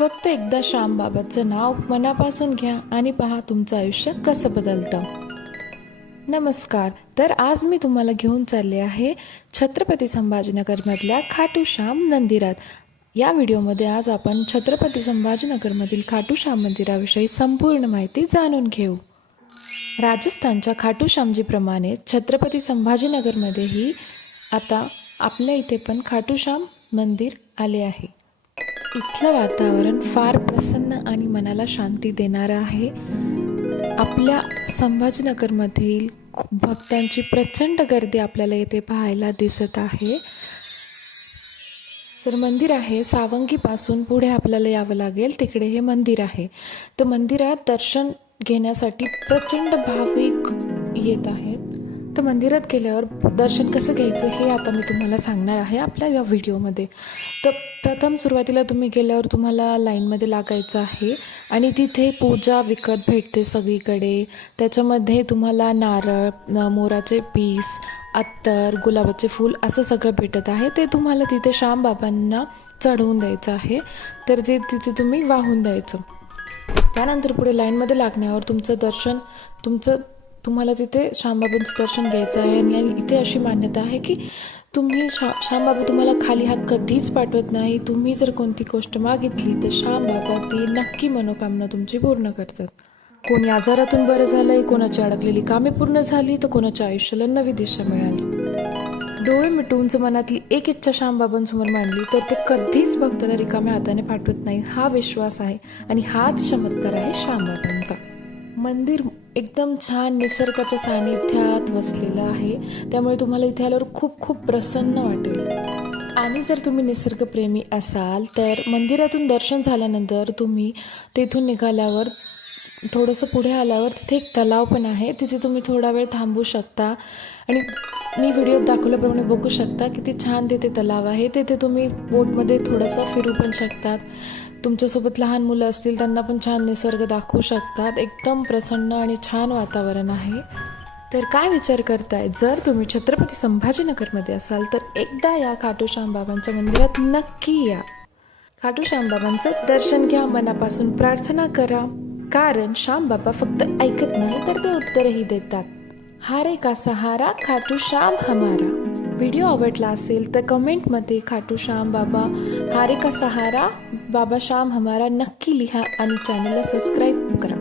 फक्त एकदा श्यामबाबाचं नाव मनापासून घ्या आणि पहा तुमचं आयुष्य कसं बदलतं. नमस्कार. तर आज मी तुम्हाला घेऊन चालले आहे छत्रपती संभाजीनगरमधल्या खाटू श्याम मंदिरात. या व्हिडिओमध्ये आज आपण छत्रपती संभाजीनगरमधील खाटू श्याम मंदिराविषयी संपूर्ण माहिती जाणून घेऊ. राजस्थानच्या खाटू श्यामजीप्रमाणे छत्रपती संभाजीनगरमध्येही आता आपल्या इथे पण खाटू श्याम मंदिर आले आहे. इथलं वातावरण फार प्रसन्न आणि मनाला शांती देणारं आहे. आपल्या संभाजीनगरमधील भक्तांची प्रचंड गर्दी आपल्याला येथे पाहायला दिसत आहे. तर मंदिर आहे सावंगीपासून पुढे आपल्याला यावं लागेल, तिकडे हे मंदिर आहे. तर मंदिरात दर्शन घेण्यासाठी प्रचंड भाविक येत आहेत. तर मंदिरात गेल्यावर दर्शन कसं घ्यायचं हे आता मी तुम्हाला सांगणार आहे आपल्या या व्हिडिओमध्ये. तर प्रथम सुरुवातीला तुम्ही गेल्यावर तुम्हाला लाईनमध्ये लागायचं आहे आणि तिथे पूजा विकत भेटते सगळीकडे. त्याच्यामध्ये तुम्हाला नारळ, मोराचे पीस, अत्तर, गुलाबाचे फूल असं सगळं भेटत आहे. ते तुम्हाला तिथे श्यामबाबांना चढवून द्यायचं आहे. तर ते तिथे तुम्ही वाहून द्यायचं. त्यानंतर पुढे लाईनमध्ये लागण्यावर तुम्हाला तिथे श्यामबाबांचं दर्शन घ्यायचं आहे. आणि इथे अशी मान्यता आहे की श्यामबाबा तुम्हाला खाली हात कधीच पाठवत नाही. तुम्ही जर कोणती गोष्ट मागितली तर श्यामबाबा ती नक्की मनोकामना तुमची पूर्ण करतात. कोणी आजारातून बरं झालंय, कोणाची अडकलेली कामे पूर्ण झाली, तर कोणाच्या आयुष्याला नवी दिशा मिळाली. डोळे मिटवून मनातली एक इच्छा श्यामबाबांसमोर मांडली तर ते कधीच भक्ताला रिकाम्या हाताने पाठवत नाही. हा विश्वास आहे आणि हाच चमत्कार आहे श्यामबाबांचा. मंदिर एकदम छान निसर्गाच्या सानिध्यात वसलेलं आहे. त्यामुळे तुम्हाला इथे आल्यावर खूप खूप प्रसन्न वाटेल. आणि जर तुम्ही निसर्गप्रेमी असाल तर मंदिरातून दर्शन झाल्यानंतर तुम्ही तेथून निघाल्यावर थोडंसं पुढे आल्यावर तिथे एक तलाव पण आहे. तिथे तुम्ही थोडा वेळ थांबू शकता आणि मी व्हिडिओत दाखवल्याप्रमाणे बघू शकता किती छान तिथे तलाव आहे. तिथे तुम्ही बोटमध्ये थोडंसं फिरू पण शकतात. तुमच्यासोबत लहान मुलं असतील त्यांना पण छान निसर्ग दाखवू शकतात. एकदम प्रसन्न आणि छान वातावरण आहे. तर काय विचार करताय, जर तुम्ही छत्रपती संभाजीनगरमध्ये असाल तर एकदा या खाटू श्यामबाबांच्या मंदिरात नक्की या. खाटू श्यामबाबांचं दर्शन घ्या, मनापासून प्रार्थना करा, कारण श्यामबाबा फक्त ऐकत नाही तर ते उत्तरही देतात. हारे का सहारा खाटू श्याम हमारा. व्हिडिओ आवडला असेल तर कमेंटमध्ये खाटू श्याम बाबा हारे का सहारा बाबा श्याम हमारा नक्की लिहा आणि चॅनलला सबस्क्राईब करा.